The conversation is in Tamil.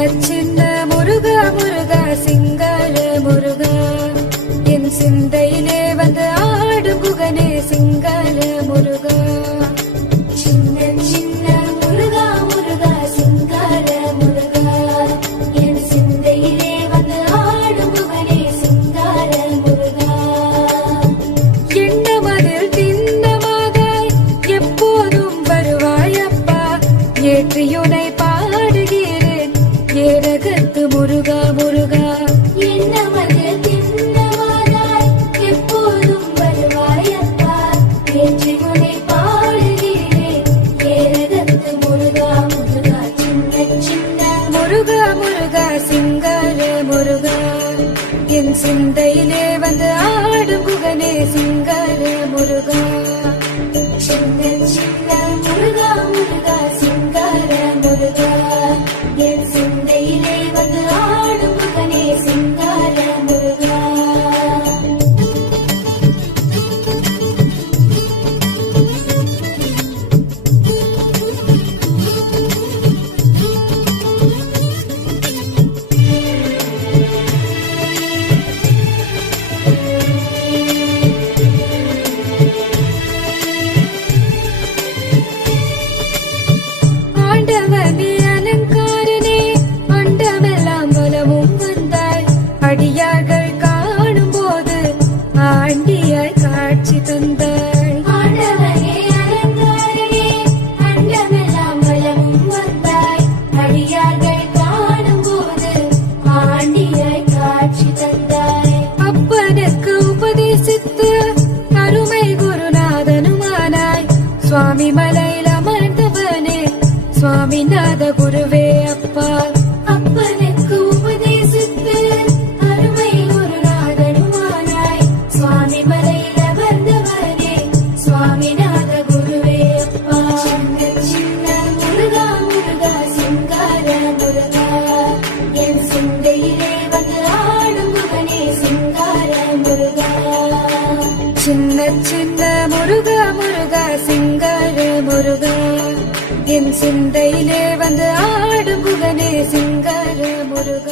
சின்ன முருகா முருகா சிங்கார முருகா என் சிந்தையிலே வந்து ஆடும் குகனே சிங்கார முருகா சின்ன முருகா முருகா சிங்கார முருகா என் சிந்தையிலே வந்து ஆடும் குகனே சிங்கார முருகா எண்ணமதில் திண்ணமாகாய் எப்போதும் வருவாயப்பா ஏற்றியுனை பாடுகிறேன் ஏரகத்து முருகா முருகா எண்ணமதில் திண்ணமாகாய் எப்போதும் வருவாயப்பா ஏற்றியுனை பாடுகிறேன் ஏரகத்து முருகா முருகா சின்ன முருகா முருகா சிங்கார முருகா என் சிந்தையிலே வந்து ஆடும் குகனே சிங்கார முருகா சின்ன முருகா முருகா சிங்கார முருகா என் சிந்தையிலே வந்து ஆடும் குகனே சிங்கார முருகா ஆண்டவனே அலங்காரனே அண்டமெல்லாம் வலமும் வந்தாய் அடியார்கள் காணும் போது ஆண்டியாய் காட்சி தந்தாய் ஆண்டவனே அலங்காரனே அண்டமெல்லாம் வலமும் வந்தாய் அடியார்கள் காணும் போது ஆண்டியாய் காட்சி தந்தாய் அப்பனுக்கு உபதேசித்து அருமை குருநாதனுமானாய் சுவாமி மலையில் அமர்ந்தவனே சுவாமிநாத குருவே அப்பா அப்பனுக்கு உபதேசித்து அருமை குருநாதனுமானாய் சுவாமி மலையில் அமர்ந்தவனே சுவாமிநாத குருவே அப்பா சின்ன முருகா முருகா சிங்கார முருகா என் சிந்தையிலே வந்து ஆடும் குகனே சிங்கார முருகா சின்ன முருகா முருகா சிங்கார முருகா என் சிந்தையிலே வந்து ஆடும் குகனே சிங்கார முருகா